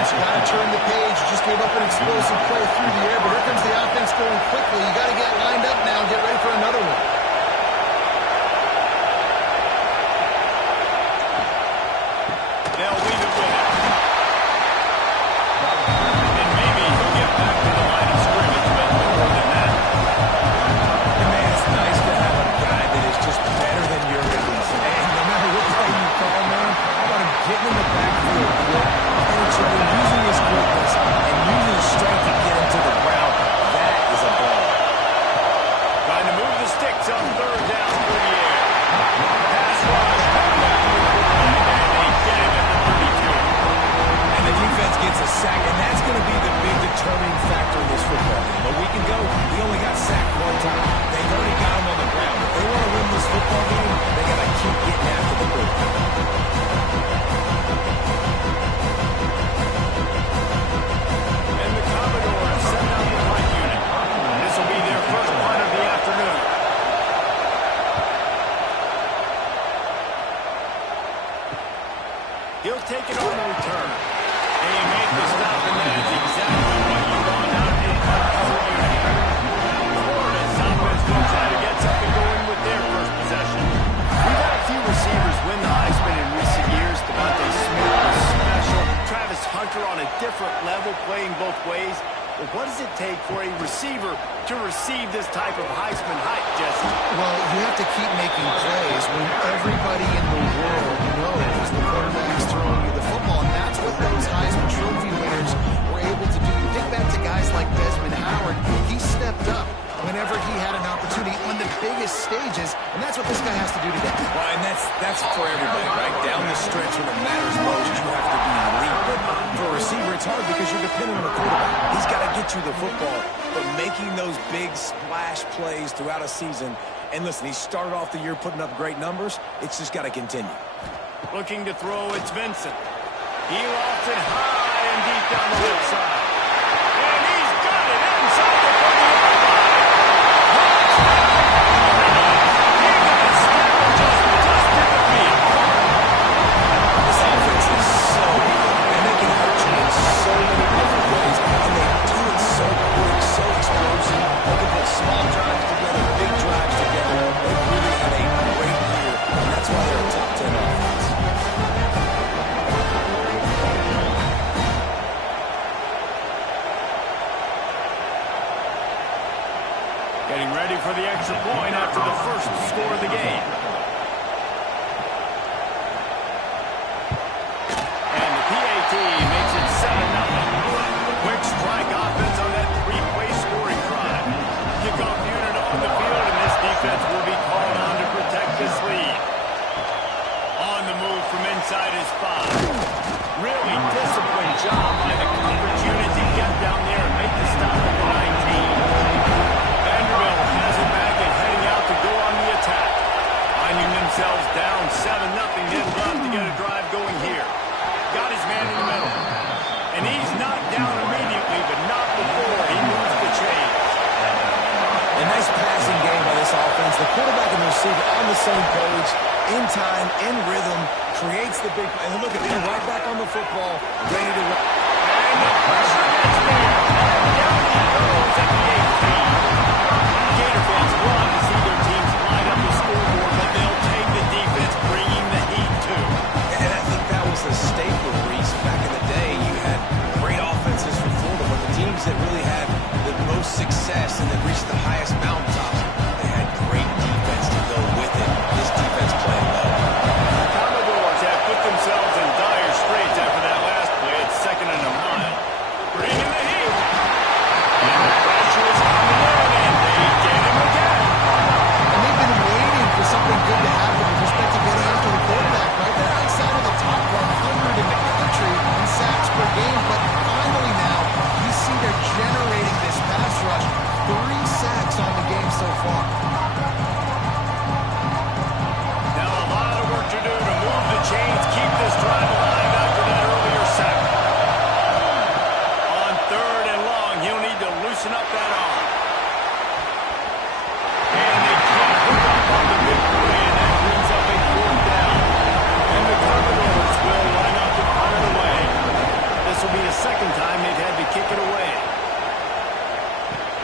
defense. You got to turn the page. You just gave up an explosive play through the air, but here comes the offense going quickly. You got to get lined up now and get ready for another one. They'll leave it with it. And maybe he'll get back to the line of scrimmage, but more than that. And man, it's nice to have a guy that is just better than your guys. And no matter what play you call, man, I want him getting in the backfield, penetrating, using his quickness, and using his strength to get him to the ground. That is a ball. Trying to move the sticks on third down through the air. Pass rush. And they get him at the 32. And the defense gets a sack, and that's going to be the big determining factor in this football game. A week ago, he only got sacked one time. They've already got him on the ground. If they want to win this football game, they got to keep getting after the football. And the Commodores set out the punt unit. This will be their first punt of the afternoon. He'll take it on the return. They make the stop, and that is exactly what you want out of a punt cover unit. Florida's offense will try to get something going with their first possession. We've had a few receivers win the Heisman in recent years. Devontae Smith was special. Travis Hunter on a different level, playing both ways. But what does it take for a receiver to receive this type of Heisman hype, Jesse? Well, you have to keep making plays when everybody in the world knows the quarterback's throwing you the football, and that's what those Heisman Trophy winners were able to do. You think back to guys like Desmond Howard. He stepped up whenever he had an opportunity on the biggest stages, and that's what this guy has to do today. Well, and that's for everybody, right? Down the stretch when it matters most, you have to be elite. But for a receiver, it's hard because you're dependent on the quarterback. He's got to get you the football. But making those big splash plays throughout a season, and listen, he started off the year putting up great numbers. It's just got to continue. Looking to throw, it's Vincent. He lofts it high and deep down the left side. And he's got it inside the 40-yard line. He got a snap adjustment just to the field. This offense is so good, and they can hurt you in so many different ways, and they do it so quick, so explosive. They can put small drives together, big drives together. They really had a great year, and that's why they're a top 10 offense. Getting ready for the extra point after the first score of the game. And the PAT makes it 7-0. Quick strike offense on that three-way scoring drive. Kickoff unit on the field, and this defense will be called on to protect this lead. On the move from inside his 5. Really disciplined job by the coverage unit to get down there and make the stop at the 19. Has it back and heading out to go on the attack. Finding themselves down 7-0, then love to get a drive going here. Got his man in the middle. And he's not down immediately, but not before he moves the chains. A nice passing game by this offense. The quarterback and the receiver on the same page, in time, in rhythm, creates the big play. And look at him right back on the football, ready to run. And the pressure gets there. Down he goes at the 18. Gator fans want to see their teams line up the scoreboard, but they'll take the defense, bringing the heat too. And I think that was the staple, Reese. Back in the day, you had great offenses for Florida, but the teams that really had the most success and that reached the highest mountaintops, they had great defense to go with it. This defense played well. The Commodores have put themselves in dire straits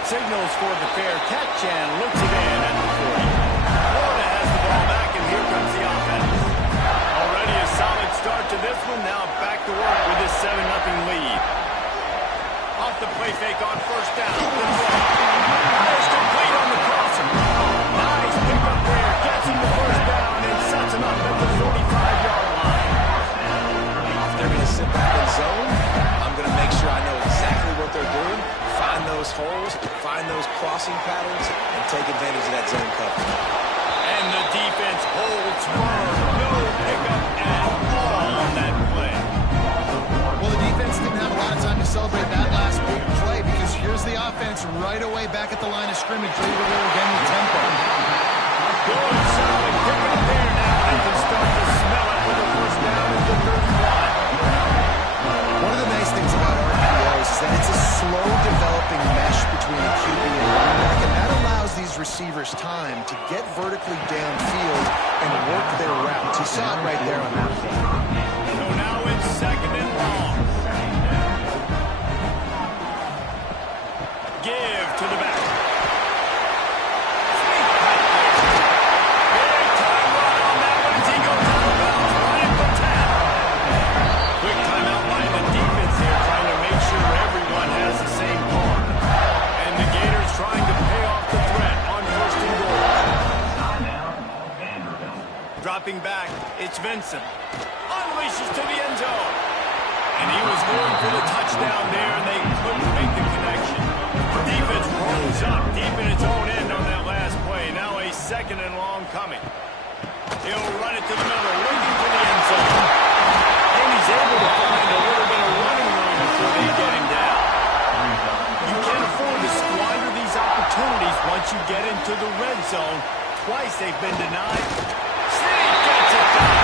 signals for the fair catch and looks it in at the 40. Florida has the ball back, and here comes the offense. Already a solid start to this one. Now back to work with this 7-0 lead. Off the play fake on first down. Fires complete on the crosser. Nice pickup there. Gets him the first down and sets him up at the 45-yard line. If they're going to sit back in zone, I'm going to make sure I know exactly what they're doing, find those holes, find those crossing patterns, and take advantage of that zone coverage. And the defense holds firm. No pickup at all on that play. Well, the defense didn't have a lot of time to celebrate that last big play because here's the offense right away back at the line of scrimmage, ready to roll again with tempo. Going solid. Pickup there now. They can start to smell it with a first down at the 31. One of the nice things about RPOs is that it's a slow developing mesh between a QB and running back, and that allows these receivers time to get vertically downfield and work their routes. You saw it right there on that play. So now it's 2nd and long. Give to the back. Big time run on that one as he goes out of bounds. Right at the 10. Quick timeout by the defense here, trying to make sure everyone has the same call. And the Gators trying to pay off the threat on 1st and goal. Dropping back, it's Vincent. Unleashes to the end zone. And he was going for the touchdown there, and they couldn't make the connection. Defense rolls up deep in its own end on that last play. Now a 2nd and long coming. He'll run it to the middle, looking for the end zone. And he's able to find a little bit of running room before they get him down. You can't afford to squander these opportunities once you get into the red zone. Twice they've been denied. Sneak gets it done.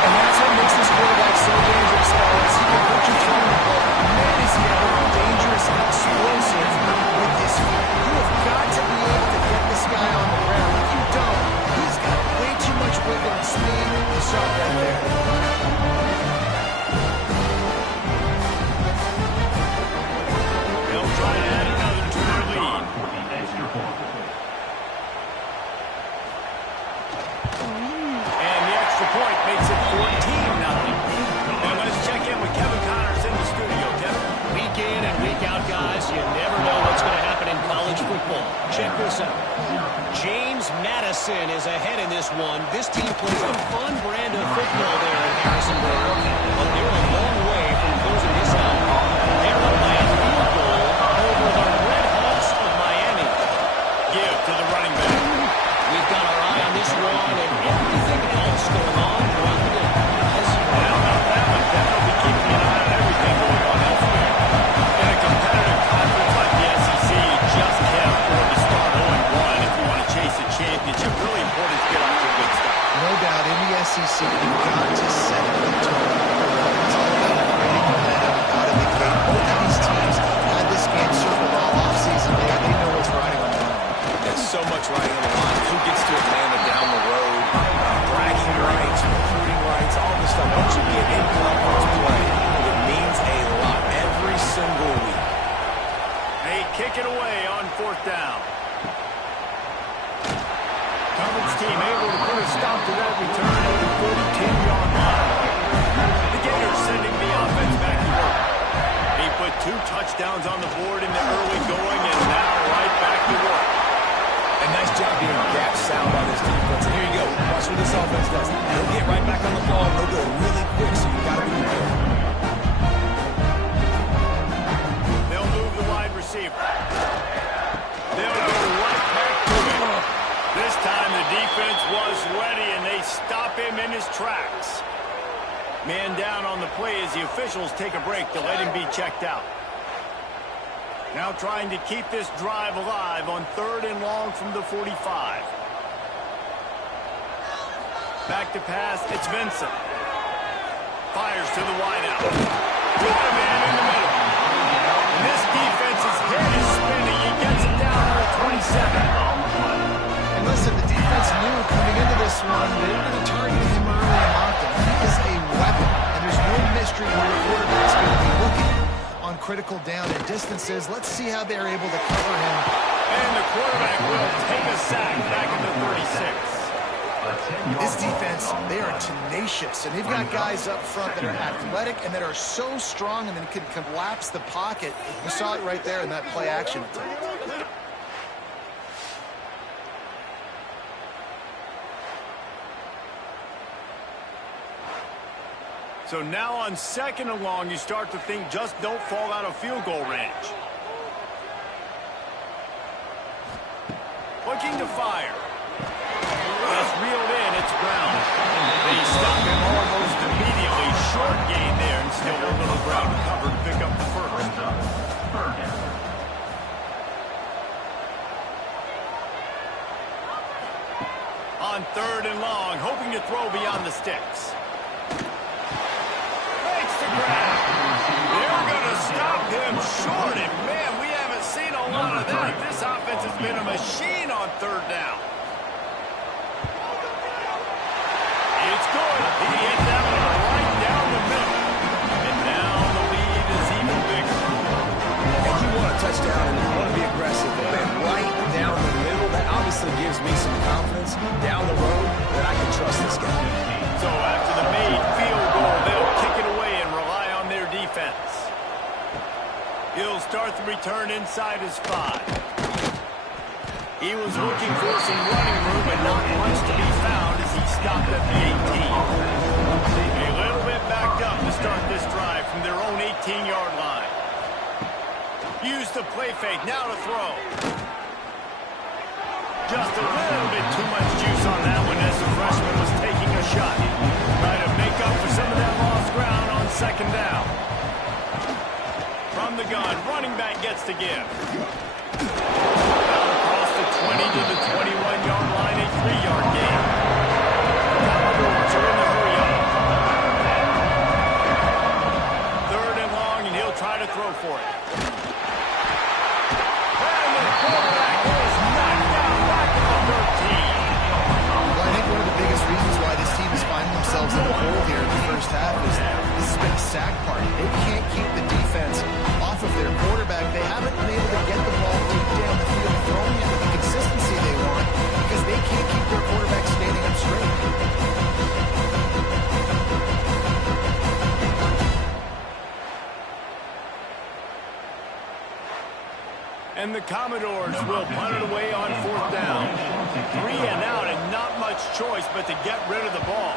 And that's what makes this quarterback so dangerous, fellas. He can put you through the ball. Man, is he ever dangerous and explosive with his feet. You have got to be able to get this guy on the ground. If you don't, he's got way too much wiggle and speed. You saw it right there. They'll try to add another to their lead. And the extra point makes it 14-0. Now let's check in with Kevin Connors in the studio. Kevin? Week in and week out, guys, you never know what's going to happen in college football. Check this out. James Madison is ahead in this one. This team plays a fun brand of football there in Harrisonburg, but they're a long way from closing this out. They're up by a field goal over the Red Hawks of Miami. Give to the running back. We've got our eye on this one and everything else going on throughout the day, guys. How about that one? Definitely keeping an eye on everything going on elsewhere. In a competitive conference like the SEC, you just can't afford to start 0-1 if you want to chase a championship. Really important to get off to a good start. No doubt, in the SEC, you've got to set the tone. It's all about creating momentum out of the gate. Both of these teams had this game circled all offseason. They know what's riding on the line. There's so much riding on the line. Who gets to Atlanta down the road? Bragging rights, recruiting rights, all this stuff. Once you get in conference play, it means a lot every single week. They kick it away on 4th down. Coverage team able to put a stop to that return at the 42-yard line. The Gators sending the offense back to work. He put 2 touchdowns on the board in the early going, and now right back to work. A nice job being gap sound by this defense. And here you go. Watch what this offense does. They'll get right back on the ball. They'll go really quick, so you got to be prepared. They'll move the wide receiver. They'll go right back to him. This time the defense was ready, and they stop him in his tracks. Man down on the play as the officials take a break to let him be checked out. Now trying to keep this drive alive on 3rd and long from the 45. Back to pass, it's Vincent. Fires to the wideout. Got a man in the middle. And this defense's head is spinning. He gets it down to the 27. And listen, the defense knew coming into this one they were going to target him early and often. He is a weapon, and there's no mystery where your quarterback's going to be looking. on critical down and distances. Let's see how they're able to cover him. And the quarterback will take a sack back in the 36. This defense, they are tenacious, and they've got guys up front that are athletic and that are so strong and then can collapse the pocket. You saw it right there in that play action attempt. So now on 2nd and long, you start to think just don't fall out of field goal range. Looking to fire. It's reeled in, it's ground. They stop him almost immediately. Short gain there, and still a little ground cover to pick up the first. On 3rd and long, hoping to throw beyond the sticks. Makes the grab. They're going to stop him short, and man, we haven't seen a lot of that. This offense has been a machine on 3rd down. It's good. He hit that one right down the middle. And now the lead is even bigger. If you want a touchdown and you want to be aggressive, man, right down the middle, that obviously gives me some confidence down the road that I can trust this guy. So after the made field goal, they'll kick it away and rely on their defense. He'll start the return inside his 5. He was looking for some running room, but not much to be found as he stopped at the 18. A little bit backed up to start this drive from their own 18-yard line. Use the play fake, now to throw. Just a little bit too much juice on that one as the freshman was taking a shot. Try to make up for some of that lost ground on 2nd down. From the gun, running back gets to give. 20 to the 21-yard line, a 3-yard gain. Commodores are in the hurry up. 3rd and long, and he'll try to throw for it. And the quarterback is knocked down back at the 13. Well, I think one of the biggest reasons why this team is finding themselves in a hole here in the first half is this has been a sack party. They can't keep the defense off of their quarterback. They haven't been able to get the ball deep down the field, throwing it with the consistency they want because they can't keep their quarterback standing up straight. And the Commodores will punt it away on 4th down. 3 and out and not much choice but to get rid of the ball.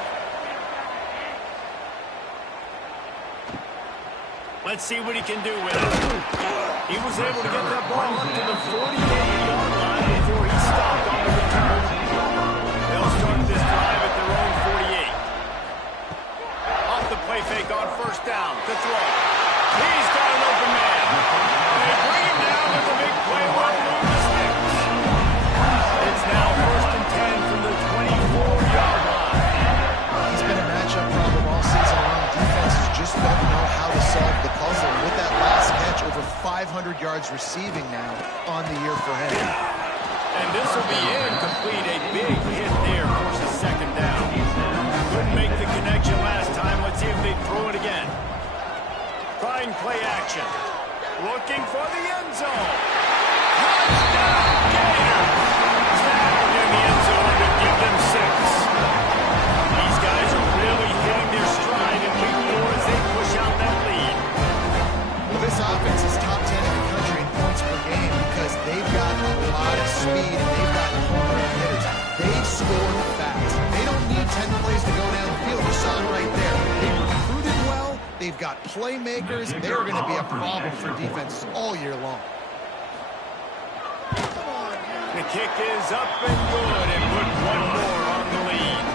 Let's see what he can do with it. He was able to get that ball up to the 48-yard line before he stopped on the return. They'll start this drive at their own 48. Off the play fake on 1st down to throw. He's got an open man. They bring him down with the big play right on the sticks. It's now 1st and 10 from the 24-yard line. He's been a matchup problem all season long. Defenses just don't know how to solve the puzzle. And with that last catch, over 500 yards receiving now on the year for him. And this will be incomplete. A big hit there forces 2nd down. Couldn't make the connection last time. Let's see if they throw it again. Trying play action. Looking for the end zone. Touchdown, Gators! Tagged in the end zone to give them 6. These guys are really hitting their stride in week 4 as they push out that lead. Well, this offense is top 10 in the country in points per game because they've got a lot of speed and they've got home run hitters. They score fast. They don't need 10 plays to go down the field. You saw it right there. They recruited well. They've got playmakers. They're going to be a problem for defenses all year long. The kick is up and good and put one more on the lead.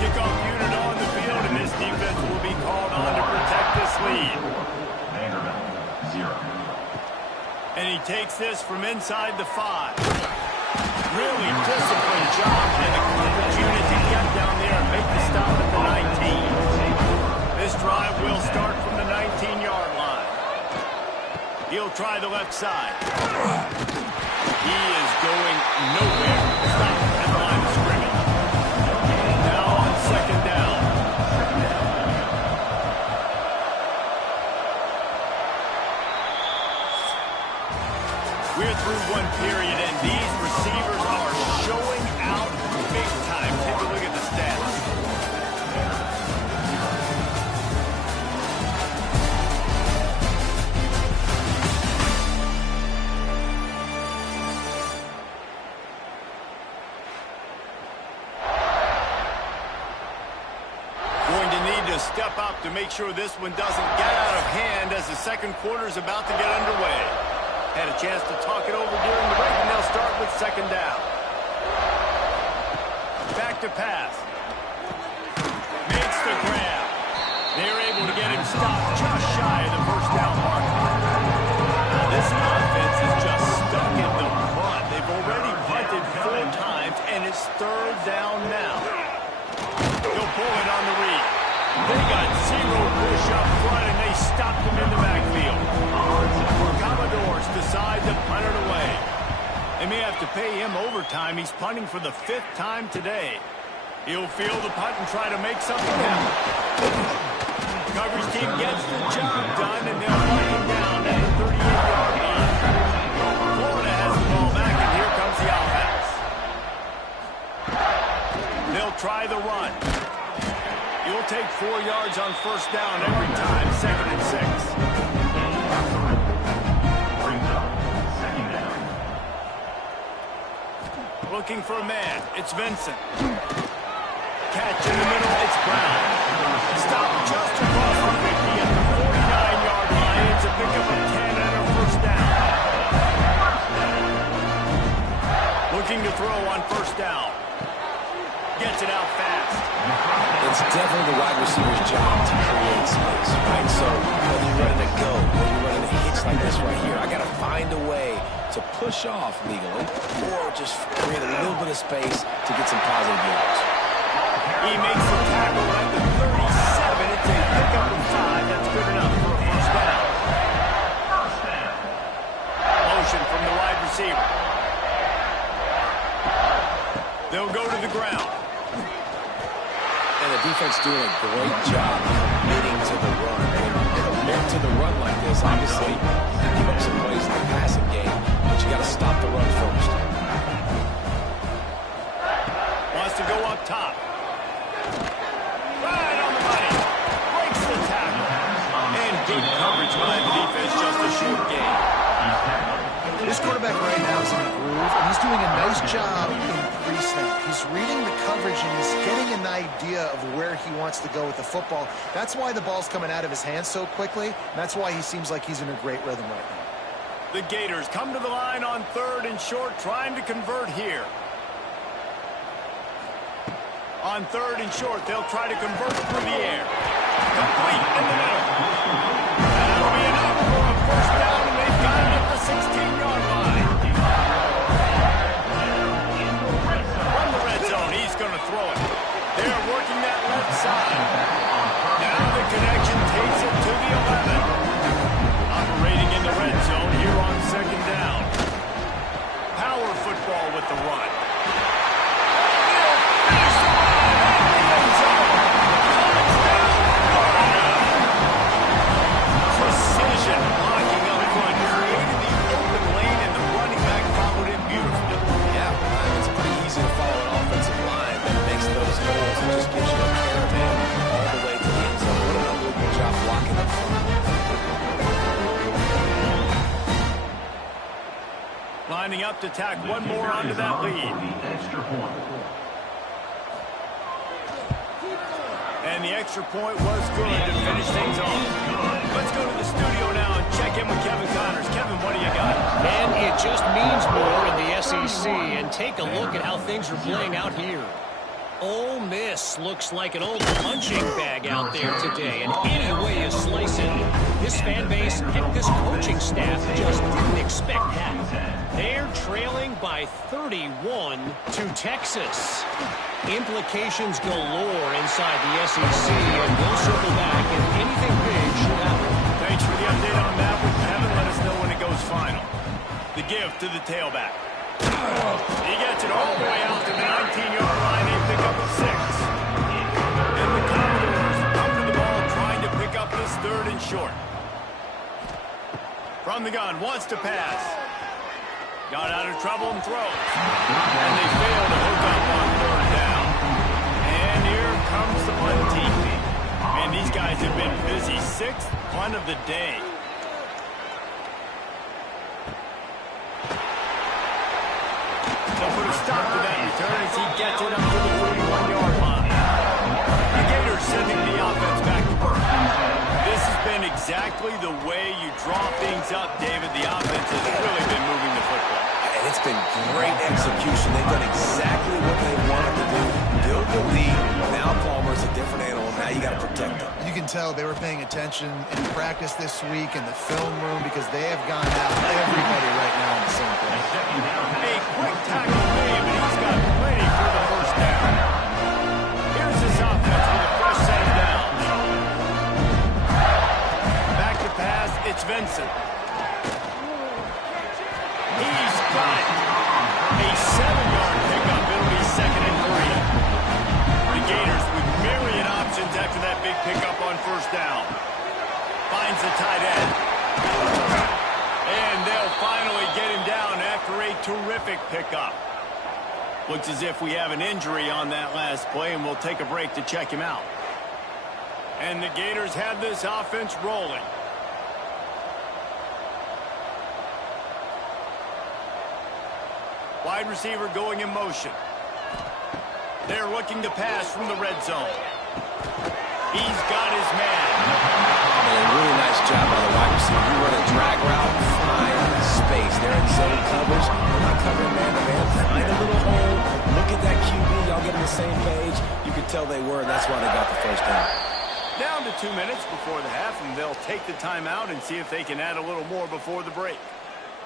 Kickoff unit on the field, and this defense will be called on to protect this lead. And he takes this from inside the 5. Really disciplined job by the coverage unit to get down there and make the stop at the 19. This drive will start from the 19-yard line. He'll try the left side. He is going nowhere. Stop at the line of scrimmage. Now on 2nd down. We're through one period, and these receivers are showing out big time. Take a look at the stats. Going to need to step up to make sure this one doesn't get out of hand as the second quarter is about to get underway. Had a chance to talk it over during the break, and they'll start with second down. Back to pass. Makes the grab. They're able to get him stopped just shy of the first down mark. Now, this offense is just stuck in the punt. They've already punted 4 times, and it's third down now. They'll pull it on the read. They got 0 push up front, and they stopped him in the backfield. Commodores decide to punt it away. They may have to pay him overtime. He's punting for the 5th time today. He'll field the punt and try to make something happen. Coverage team gets the job done, and they'll punt him down at the 38-yard line. Florida has the ball back, and here comes the offense. They'll try the run. You'll take 4 yards on first down every time, 2nd and 6. Looking for a man. It's Vincent. Catch in the middle. It's Brown. Stop just across the 50 at the 49-yard line. It's a pickup of 10 and a first down. Looking to throw on first down. Gets it out fast. It's definitely the wide receiver's job to create space, right? So whether you're running a go, whether you're running a hitch like this right here, I got to find a way to push off legally or just create a little bit of space to get some positive yards. He makes the tackle at the 37. It's a pickup of 5. That's good enough for a first down. Motion from the wide receiver. They'll go to the ground. And the defense doing a great job committing to the run. Commit to the run like this, obviously, you give up some plays in the passing game, but you got to stop the run first. Wants to go up top. Right on the money. Breaks the tackle. And good coverage by the defense, just a short gain. This quarterback right now is in a groove, and he's doing a nice job in pre-snap. He's reading the coverage, and he's getting an idea of where he wants to go with the football. That's why the ball's coming out of his hands so quickly, and that's why he seems like he's in a great rhythm right now. The Gators come to the line on 3rd and short, trying to convert here. On 3rd and short, they'll try to convert through the air. Complete in the middle. That'll be enough for a first down, and they've got it at the 16-yard line. From the red zone, he's going to throw it. They're working that left side. Now the connection takes it to the 11. Operating in the red zone here on 2nd down. Power football with the run. Precision blocking up front created the open lane, and the running back followed it beautifully. Yeah, it's pretty easy to follow an offensive line that makes those holes and just gives you a caravan all the way to the end zone. What an unbelievable job blocking up front. Lining up to tack one more onto that lead. And the extra point was good to finish things off. Let's go to the studio now and check in with Kevin Connors. Kevin, what do you got? And it just means more in the SEC. And take a look at how things are playing out here. Ole Miss looks like an old punching bag out there today. And any way you slice it, this fan base, heck, this coaching staff just didn't expect that. They're trailing by 31 to Texas. Implications galore inside the SEC, and we'll circle back if anything big should happen. Thanks for the update on that with Kevin. Let us know when it goes final. The give to the tailback. He gets it all the way out to the 19-yard line. They pick up a 6. And the Commodores come to the ball trying to pick up this 3rd and short. From the gun, wants to pass. Got out of trouble and throws. And they fail to hook up on third down. And here comes the punt team. Man, these guys have been busy. 6th punt of the day. They'll put a stop to that return as he gets it up to the 41-yard line. The Gators sending the offense back to work. This has been exactly the way you draw things up, David. The offense has really been moving the football. And it's been great execution. They've done exactly what they wanted to do. Build the lead. Now Palmer's a different animal. Now you got to protect him. You can tell they were paying attention in practice this week in the film room because they have gone out everybody right now in the same place. A quick tackle made, but he's got plenty for the first down. Here's his offense with a fresh set of downs. Back to pass, it's Vincent. He's got it. A 7-yard pickup. It'll be 2nd and 3. The Gators with myriad options after that big pickup on first down. Finds the tight end. And they'll finally get him down after a terrific pickup. Looks as if we have an injury on that last play, and we'll take a break to check him out. And the Gators have this offense rolling. Wide receiver going in motion. They're looking to pass from the red zone. He's got his man. And a really nice job by the wide receiver. You run a drag route, find space. They're in zone coverage. They're not covering man-to-man. Find a little hole. Look at that QB. Y'all get on the same page. You could tell they were, and that's why they got the first down. Down to 2 minutes before the half, and they'll take the timeout and see if they can add a little more before the break.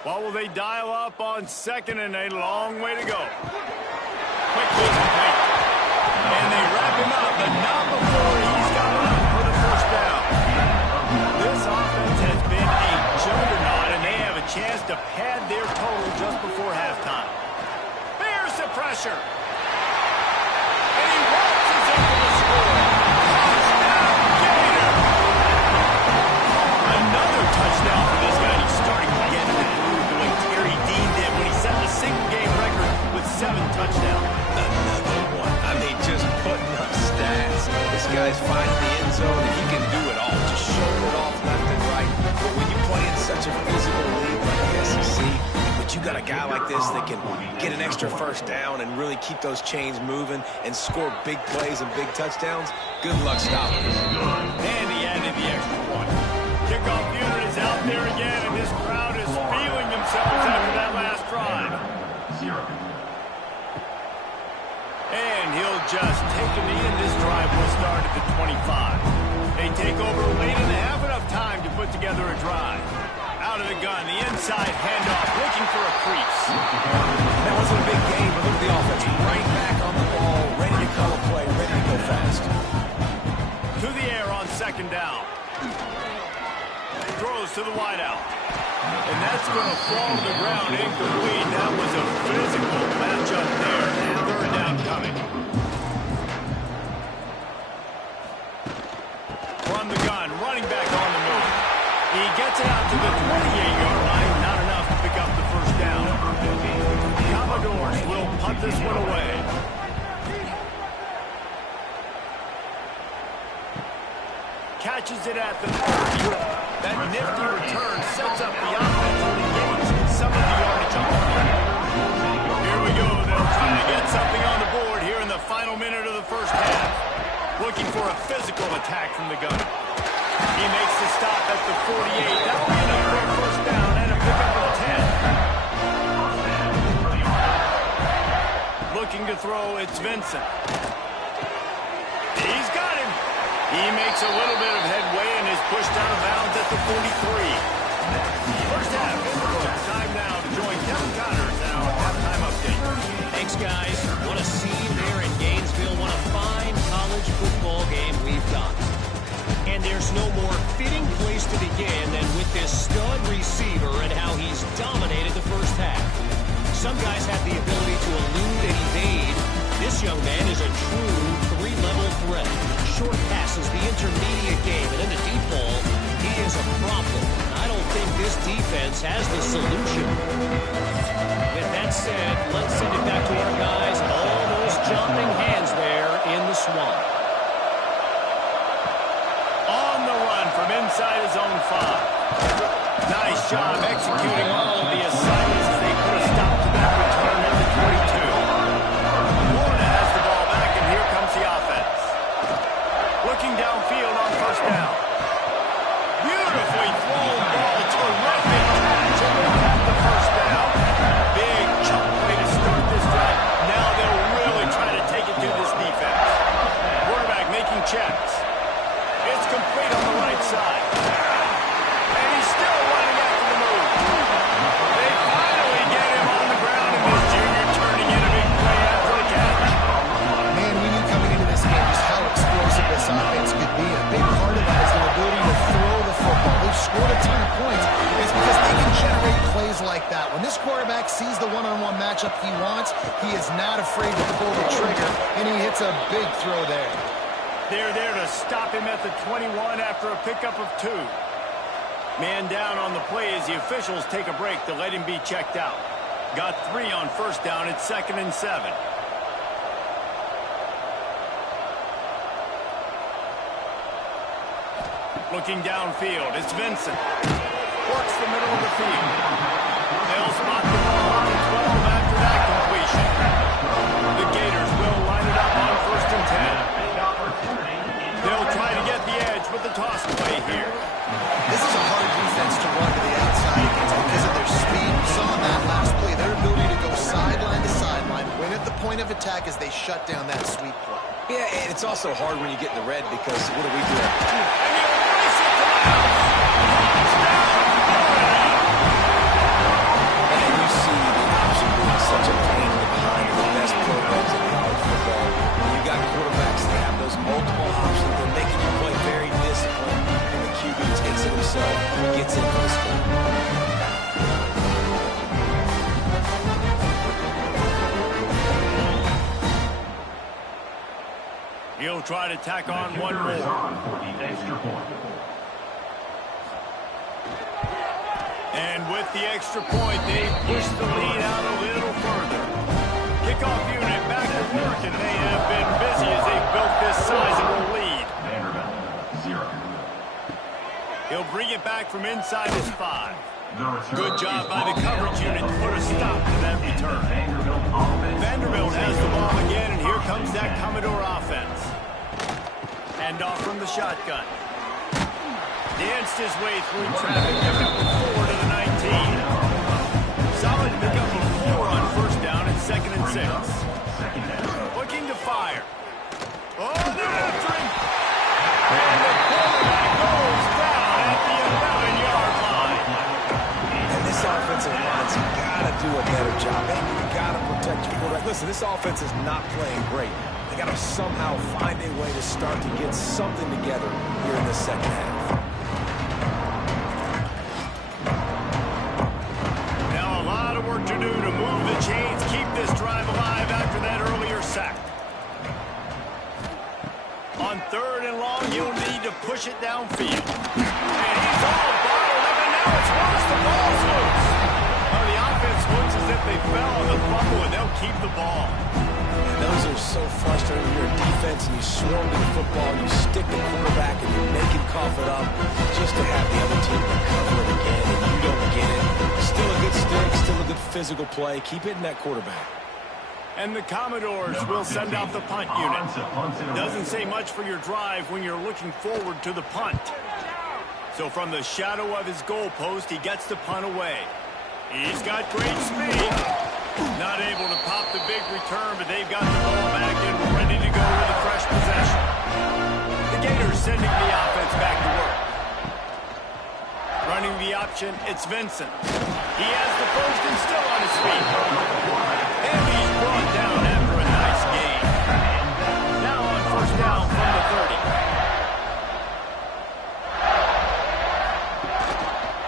What will they dial up on 2nd and a long way to go? Quick vision plate. And they wrap him up, but not before he's got enough for the first down. This offense has been a juggernaut, and they have a chance to pad their total just before halftime. There's the pressure. And he waltzes into the score. Touchdown, Gator! Another touchdown for this guy. He's starting to get in the groove the way Terry Dean did when he set the single-game record with 7 touchdowns. Another one. I mean, just putting up stats. This guy's finding the end zone, and he can do it all. Just showing it off left and right. But when you play in such a physical league like the SEC, but you got a guy like this that can get an extra first down and really keep those chains moving and score big plays and big touchdowns, good luck stopping him. And he added the extra point. Kickoff unit is out there again, and this crowd is feeling themselves after that last drive. And he'll just take a knee, and this drive will start at the 25. They take over late in the half, enough time to put together a drive. Out of the gun, the inside handoff, looking for a crease. That wasn't a big game, but look at the offense. Right back on the ball, ready to call a play, ready to go fast. To the air on 2nd down. Throws to the wideout. And that's going to fall to the ground incomplete. That was a physical matchup there. 3rd down coming. From the gun, running back on the move. He gets it out to the 28-yard line. Not enough to pick up the first down. Commodores will punt this one away. Catches it at the 30. That nifty return sets up the offense and gains some of the yardage on the field. Here we go. They'll try to get something on the board here in the final minute of the first half. Looking for a physical attack from the gunner. He makes the stop at the 48. That'll be enough for a first down and a pickup of 10. Looking to throw, it's Vincent. He's got him. He makes a little bit of headway and is pushed out of bounds at the 43. First half in the books. Time now to join Kevin Connors in our halftime update. Thanks, guys. What a scene there in Gainesville. What a fine college football game we've got. And there's no more fitting place to begin than with this stud receiver and how he's dominated the first half. Some guys have the ability to elude and evade. This young man is a true three-level threat. Short passes, the intermediate game, and in the deep ball, he is a problem. I don't think this this defense has the solution. With that said, let's send it back to our guys. Almost jumping hands there in the swamp. On the run from inside his own 5. Nice job executing all of the assignments as they put a stop to that return at the 22. Florida has the ball back, and here comes the offense. Looking downfield on first down. Beautifully thrown ball, terrific catch, and they'll have the first down. Big chunk play to start this drive. Now they'll really try to take it to this defense. Quarterback making checks. It's complete on the right side. And he's still running after the move. They finally get him on the ground, and this junior turning in a big play after the catch. Man, we knew coming into this game just how explosive this offense could be. A big part of that is their ability to throw the football. They've scored a ton of points. It's because they can generate plays like that. When this quarterback sees the one-on-one matchup he wants, he is not afraid to pull the trigger, and he hits a big throw there. They're there to stop him at the 21 after a pickup of 2. Man down on the play as the officials take a break to let him be checked out. Got 3 on first down. It's 2nd and 7. Looking downfield, it's Vincent. Works the middle of the field. They'll spot the ball on the 12 after that completion. The Gators will line it up on 1st and 10. They'll try to get the edge with the toss play here. This is a hard defense to run to the outside against because of their speed. We saw in that last play their ability to go sideline to sideline, win at the point of attack as they shut down that sweep play. Yeah, and it's also hard when you get in the red because what do we do? And you see the option being such a pain in the behind of the best programs in college football. You got quarterbacks that have those multiple options. They're making you play very disciplined, and the QB takes it himself and gets into the spot. He'll try to tack on one more. And with the extra point, they push the lead out a little further. Kickoff unit back to work, and they have been busy as they've built this sizable lead. He'll bring it back from inside his 5. Good job by the coverage unit to put a stop to that return. Vanderbilt has the ball again, and here comes that Commodore offense. Handoff from the shotgun. Danced his way through traffic, pickup of 4 to the 19. Solid pickup of 4 on first down and 2nd and 6. Looking to fire. Oh, they're after him. And the quarterback goes down at the 11-yard line. And this offensive line's got to do a better job. You got to protect your quarterback. Listen, this offense is not playing great. They got to somehow find a way to start to get something together here in the second half. Now a lot of work to do to move the chains, keep this drive alive after that earlier sack. On 3rd and long, you'll need to push it downfield. And he's all bottled up, and now it's worse. The ball's loose. Well, the offense looks as if they fell on the fumble, and they'll keep the ball. And those are so frustrating when you're a defense and you swarm to the football, you stick the quarterback, and you make him cough it up just to have the other team recover it again, and you don't get it. Still a good stick, still a good physical play. Keep hitting that quarterback. And the Commodores will send out the punt unit. Doesn't say much for your drive when you're looking forward to the punt. So from the shadow of his goalpost, he gets the punt away. He's got great speed. Not able to pop the big return, but they've got the ball back and ready to go with a fresh possession. The Gators sending the offense back to work. Running the option, it's Vincent. He has the first and still on his feet. And he's brought down after a nice gain. Now on first down from the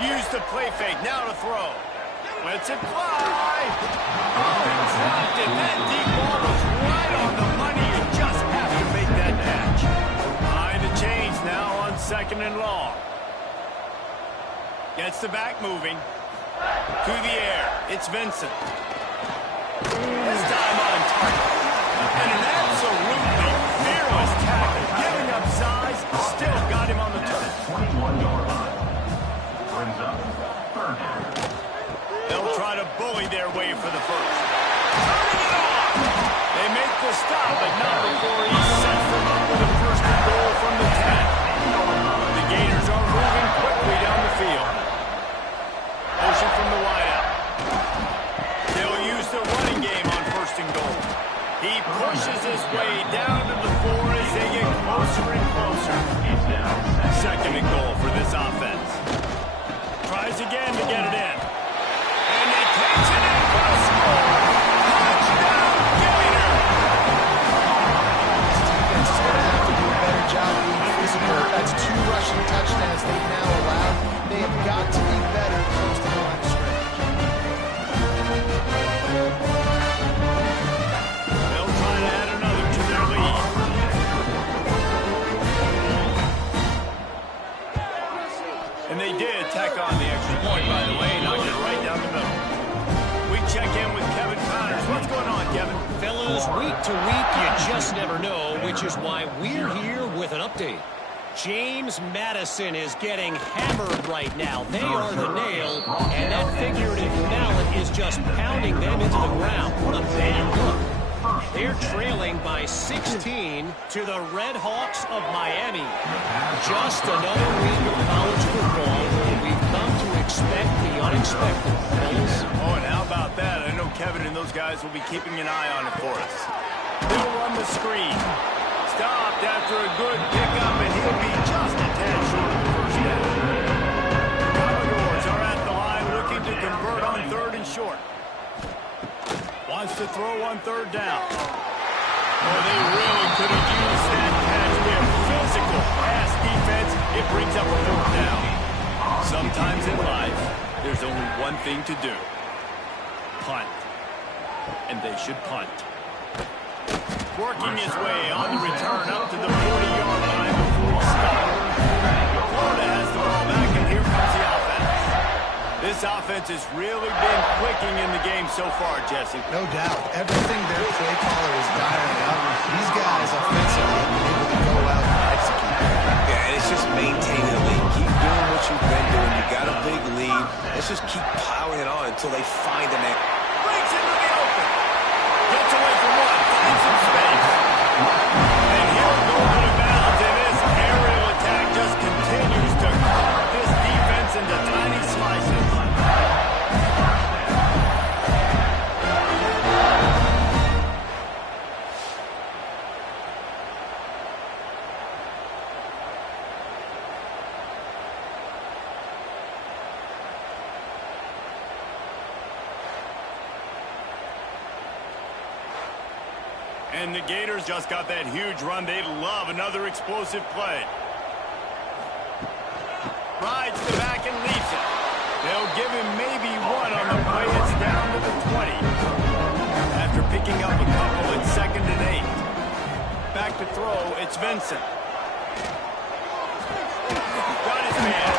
30. Use the play fake, now to throw. Lets it fly. Oh, he dropped it. That deep ball was right on the money. You just have to make that catch. Behind the chains now on 2nd and long. Gets the back moving. To the air. It's Vincent. This time on target. And an absolutely fearless tackle. Giving up size. Still got him on the turn. 21-yard line. Brings up third down. They'll try to bully their way for the first. Turning it off. They make the stop, but not before he sets them up with a first and goal from the 10. The Gators are moving quickly down the field. Motion from the wideout. They'll use the running game on first and goal. He pushes his way down to the 4 as they get closer and closer. Second and goal for this offense. Tries again to get it in. And he takes it in for a score. Touchdown, Gator! This defense is going to have to do a better job being physical. That's 2 rushing touchdowns they've now allowed. They have got to be better close to the line of scrimmage. They'll try to add another to their lead. And they did tack on the extra point, by the way, knocked it right down the middle. We check in with Kevin Connors. What's going on, Kevin? Fellas, week to week, you just never know, which is why we're here with an update. James Madison is getting hammered right now. They are the nail, and that figurative mallet is just pounding them into the ground. What a bad look. They're trailing by 16 to the Red Hawks of Miami. Just another week of college football, and we've come to expect the unexpected. Fellas. Oh, and how about that? I know Kevin and those guys will be keeping an eye on it for us. They'll run the screen. Stopped after a good pickup, and he'll be just a tad short of the first down. Commodores are at the line looking to convert on third and short. Wants to throw on third down. Oh, they really could have used that catch there. Physical pass defense. It brings up a fourth down. Sometimes in life, there's only one thing to do. Punt. And they should punt. Working his way on the return up to the 40-yard line before he stops. Florida has the ball back, and here comes the offense. This offense has really been clicking in the game so far, Jesse. No doubt. Everything their play caller is dialing up, these guys offensively have been able to go out and execute. Yeah, and it's just maintaining the lead. Keep doing what you've been doing. You got a big lead. Let's just keep piling it on until they find an end. Breaks into the open. Gets away from one. Finds some space. And he'll go out of bounds, and this aerial attack just continues to carve this defense into tiny slices. And the Gators just got that huge run. They'd love another explosive play. Rides the back and leaves it. They'll give him maybe one on the play. It's down to the 20. After picking up a couple, it's 2nd and 8. Back to throw, it's Vincent. Got his man.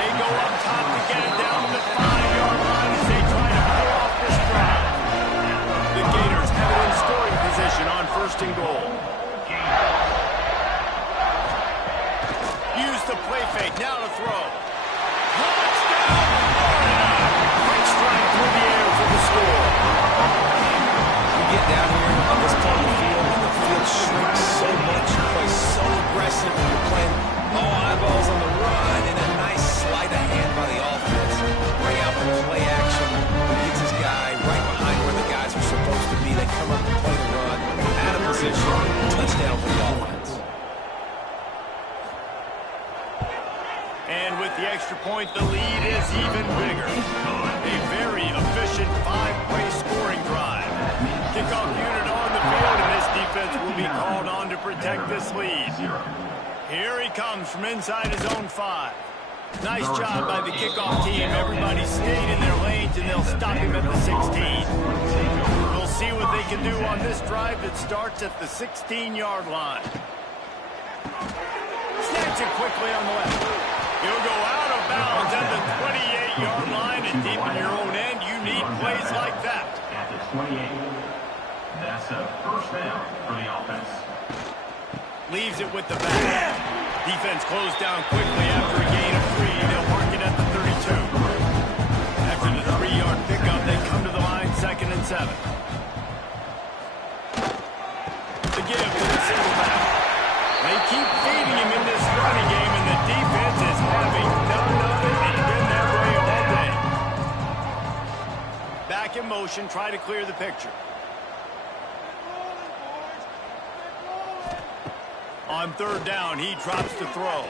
They go up top to get it down to the 5-yard line as they try to pull off this drive. The Gators have it in scoring position on first and goal. Use the play fake, now to throw. Touchdown, Florida! Quick strike through the air for the score. You get down here on this part of the field, and the field shrinks so much. You play so aggressive when you're playing all eyeballs on the run, and a nice sleight of hand by the offense. Bring out the play action. Gets his guy right behind where the guys are supposed to be. They come up and play the run. Out of position. Touchdown for the offense. And with the extra point, the lead is even bigger. A very efficient 5-play scoring drive. Kickoff unit on the field, and this defense will be called on to protect this lead. Here he comes from inside his own 5. Nice job by the kickoff team. Everybody stayed in their lanes, and they'll stop him at the 16. We'll see what they can do on this drive that starts at the 16-yard line. Snatch it quickly on the left. He'll go out of bounds at get deep in your own end, you need plays like that. At the 28. That's a first down for the offense. Leaves it with the back. Defense closed down quickly after a gain of 3. They'll mark it at the 32. After the 3-yard pickup, they come to the line, 2nd and 7. The give to the single back. They keep feeding him in this running game, and the defense is having none of it. It's been that way all day. Back in motion, try to clear the picture. On 3rd down, he drops the throw.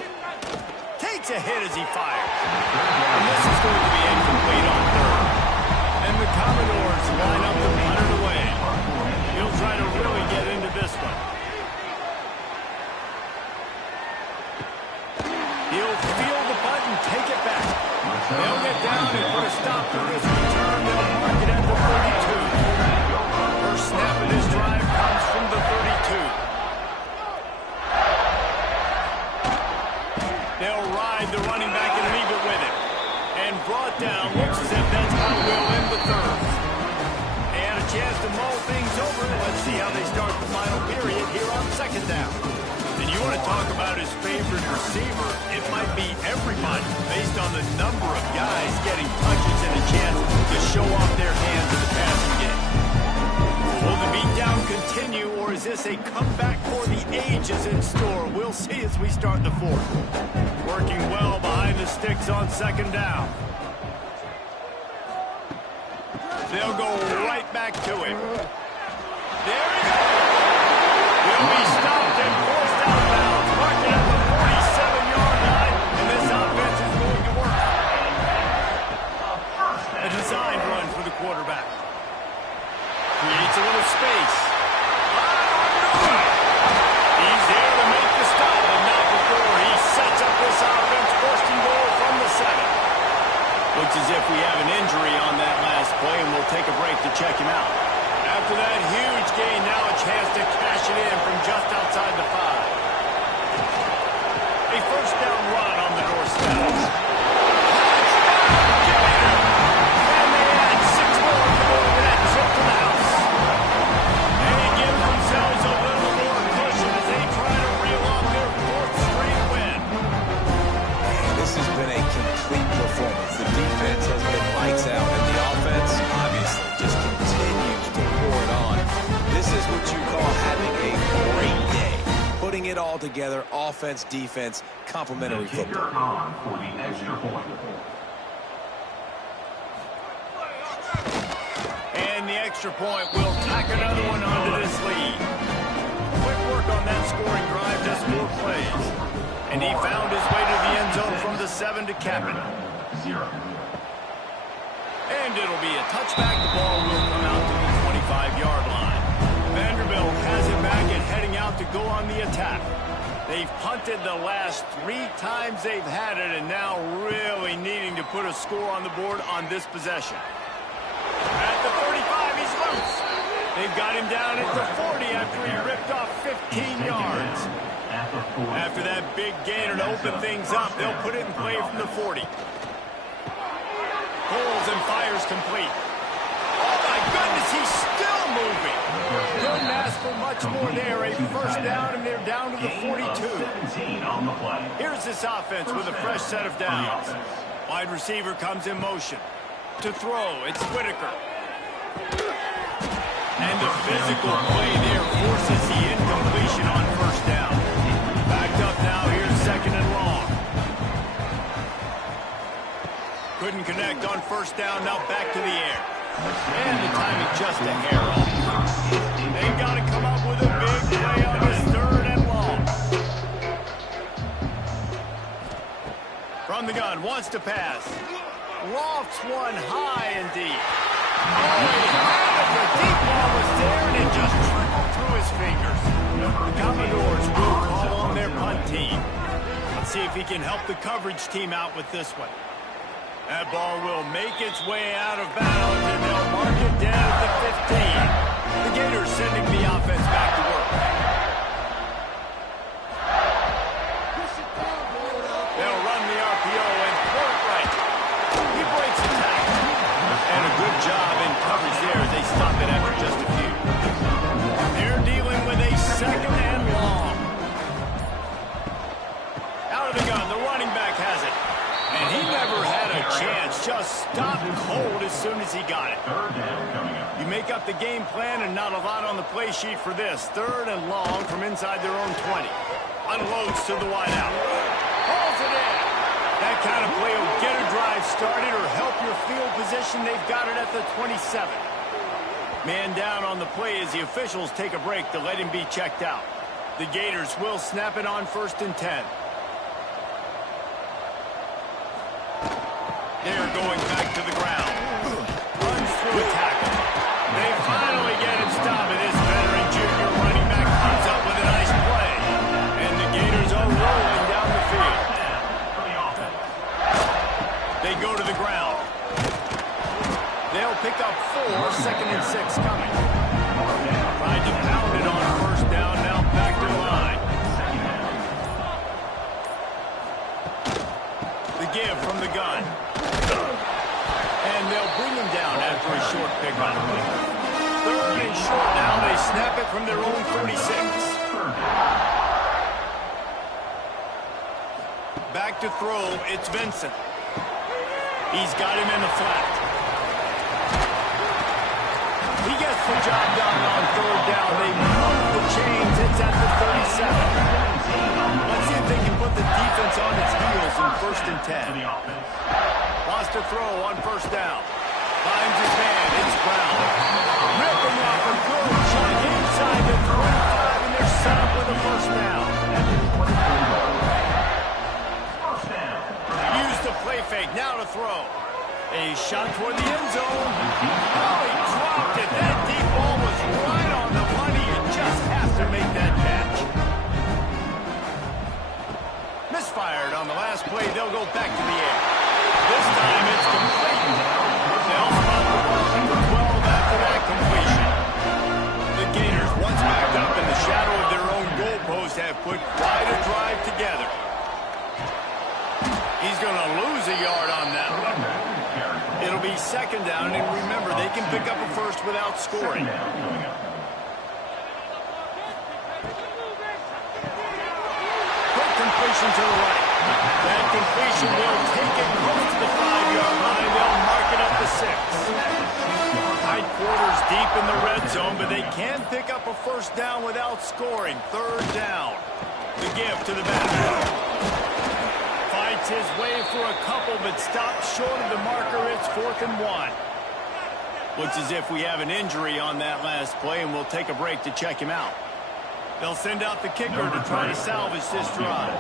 Takes a hit as he fires. And this is going to be incomplete on 3rd. And the Commodores line up to punt it away. He'll try to really get into this one. He'll field the punt and take it back. They'll get down and put a stop to this return. They'll mark it at the 32. First snap of this drive comes from the 32. They'll ride the running back and leave it with him. And brought down, looks as if that's how we'll end the 3rd. And a chance to mull things over. Let's see how they start the final period here on 2nd down. And you want to talk about his favorite receiver, it might be everybody based on the number of guys getting touches and a chance to show off their hands in the passing game. Will the beatdown continue, or is this a comeback for the ages in store? We'll see as we start the 4th. Working well behind the sticks on 2nd down. They'll go right back to him. There he goes. Will be stopped and forced out of bounds. Marked at the 47-yard line, and this offense is going to work. A designed run for the quarterback. Creates a little space. He's there to make the stop, but not before he sets up this offense, first and goal from the 7. Looks as if we have an injury on that last play, and we'll take a break to check him out. After that huge gain, now a chance to cash it in from just outside the 5. A first down run on the doorstep. It all together, offense, defense, complementary football. On for the extra point. And the extra point will tack another one onto this lead. Quick work on that scoring drive, just 4 plays. And he found his way to the end zone from the 7 to cap it. 0. And it'll be a touchback. The ball will come out to the 25-yard line. Vanderbilt has it back and heading out to go on the attack. They've punted the last 3 times they've had it, and now really needing to put a score on the board on this possession. At the 35, he's loose. They've got him down at the 40 after he ripped off 15 yards. After that big gainer to open things up, they'll put it in play from the 40. Pulls and fires complete. Oh, my goodness, he's still moving. Couldn't ask for much more there. A first down, and they're down to the 42. Here's this offense with a fresh set of downs. Wide receiver comes in motion. To throw, it's Whitaker. And the physical play there forces the incompletion on first down. Backed up now, here's 2nd and long. Couldn't connect on first down, now back to the air. And the timing just a hair off. They've got to come up with a big play on this 3rd and long. From the gun, wants to pass. Lofts one high and deep. Oh, the deep ball was there, and it just trickled through his fingers. The Commodores will call on their punt team. Let's see if he can help the coverage team out with this one. That ball will make its way out of bounds, and they'll mark it down at the 15. The Gators sending the offense back to work. They'll run the RPO and throw it right. He breaks the tackle. just stopped cold as soon as he got it. Third down coming up. You make up the game plan and not a lot on the play sheet for this. Third and long from inside their own 20. Unloads to the wideout. Hauls it in. That kind of play will get a drive started or help your field position. They've got it at the 27. Man down on the play as the officials take a break to let him be checked out. The Gators will snap it on 1st and 10. They're going back to the ground. Runs through a tackle. They finally get him stopped. This veteran junior running back comes up with a nice play. And the Gators are rolling down the field. They go to the ground. They'll pick up 4, 2nd and 6 coming. Tried to pound it on 1st down, now back to the line. The give from the gun. And they'll bring him down after a short pickup. 3rd and short now. They snap it from their own 36. Back to throw. It's Vincent. He's got him in the flat. He gets the job done on 3rd down. They move the chains. It's at the 37. Let's see if they can put the defense on its heels in 1st and 10. Lost a throw on 1st down. Finds his man. It's Brown. Ripping off a good shot inside the 25, and they're set up with a 1st down. Use the play fake. Now to throw. A shot toward the end zone. Oh, he dropped it. That deep ball was right on the money. You just have to make that catch. Misfired on the last play. They'll go back to the air. This time it's complete. They'll spot the ball at the 12 after that completion. The Gators, once backed up in the shadow of their own goalpost, have put quite a drive together. He's going to lose a yard on that one. It'll be 2nd down, and remember, they can pick up a 1st without scoring. Quick completion to the right. That completion will take it close to the 5-yard line. They'll mark it up to 6. Tight quarters deep in the red zone, but they can pick up a 1st down without scoring. 3rd down. The give to the back. Fights his way for a couple, but stops short of the marker. It's 4th and 1. Looks as if we have an injury on that last play, and we'll take a break to check him out. They'll send out the kicker to try to salvage this drive.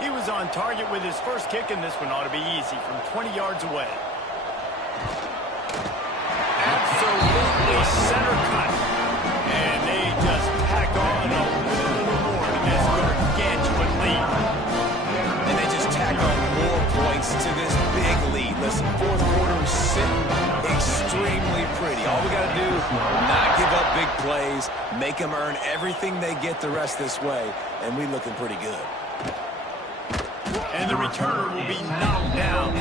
He was on target with his 1st kick, and this one ought to be easy from 20 yards away. Absolutely center cut. And they just pack on a little more to this gargantuan lead. And they just tack on more points to this big lead. Listen, 4th quarter is sitting extremely pretty. All we got to do, not give up big plays, make them earn everything they get the rest this way, and we looking pretty good. And the returner will be knocked down.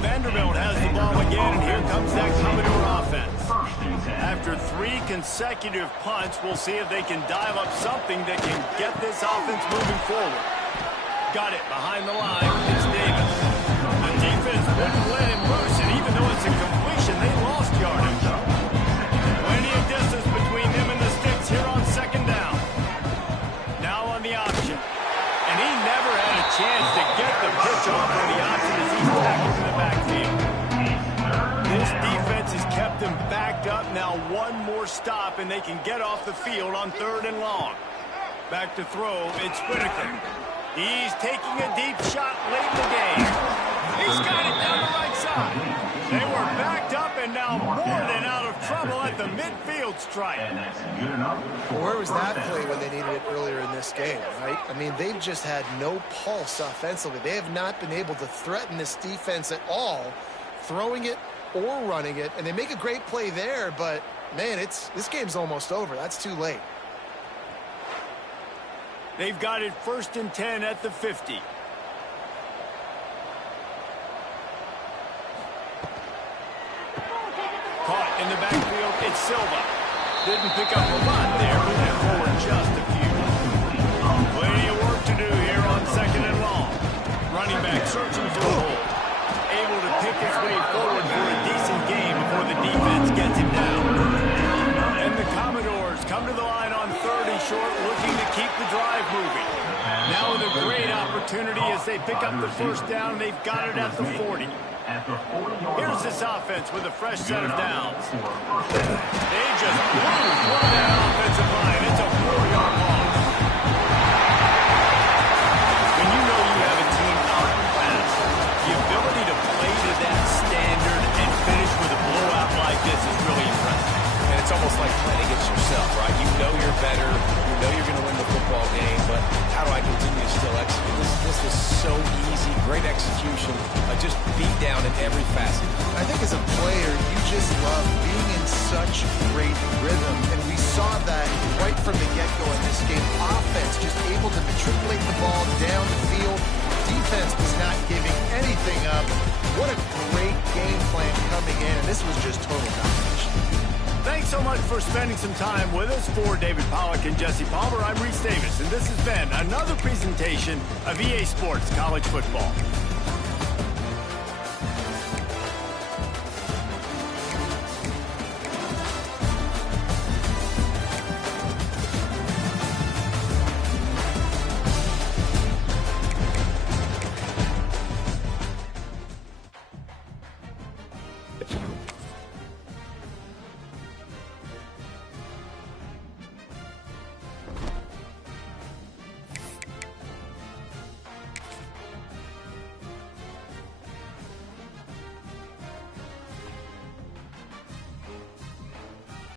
Vanderbilt has the ball again, and here comes that Commodore offense. After 3 consecutive punts, we'll see if they can dial up something that can get this offense moving forward. Got it behind the line. It's Davis. The defense wouldn't let him loose, and even though it's a completion, they lost yardage. Plenty of distance between them and the sticks here on 2nd down. Now on the option. And he never had a chance to get the pitch off on the option as he's tackled in the backfield. This defense has kept them backed up. Now one more stop, and they can get off the field on 3rd and long. Back to throw. It's Whitaker. He's taking a deep shot late in the game. He's got it down the right side. They were backed up and now more than out of trouble at the midfield stripe. Well, where was that play when they needed it earlier in this game, right? I mean, they've just had no pulse offensively. They have not been able to threaten this defense at all, throwing it or running it. And they make a great play there, but, man, this game's almost over. That's too late. They've got it 1st and 10 at the 50. Caught in the backfield, it's Silva. Didn't pick up a lot there, moving forward just a few. Plenty of work to do here on 2nd and long. Running back searching for a hole. A able to pick his way forward for a decent game before the defense gets him down. And the Commodores come to the line on 3rd and short, looking to keep the drive moving. Now with a great opportunity as they pick up the first down. They've got it at the 40. Here's this offense with a fresh set of downs. They just blew through that offensive line. It's a 4-yard loss. When you know you have a team out fast, the ability to play to that standard and finish with a blowout like this is really impressive. And it's almost like playing against yourself, right? You know you're better. You know you're going to win the football game, but how do I continue to still execute? This was so easy. Great execution. Just beat down in every facet. I think as a player, you just love being in such great rhythm, and we saw that right from the get-go in this game. Offense just able to matriculate the ball down the field. Defense was not giving anything up. What a great game plan coming in, and this was just total domination. Thanks so much for spending some time with us. For David Pollack and Jesse Palmer, I'm Reese Davis, and this has been another presentation of EA Sports College Football.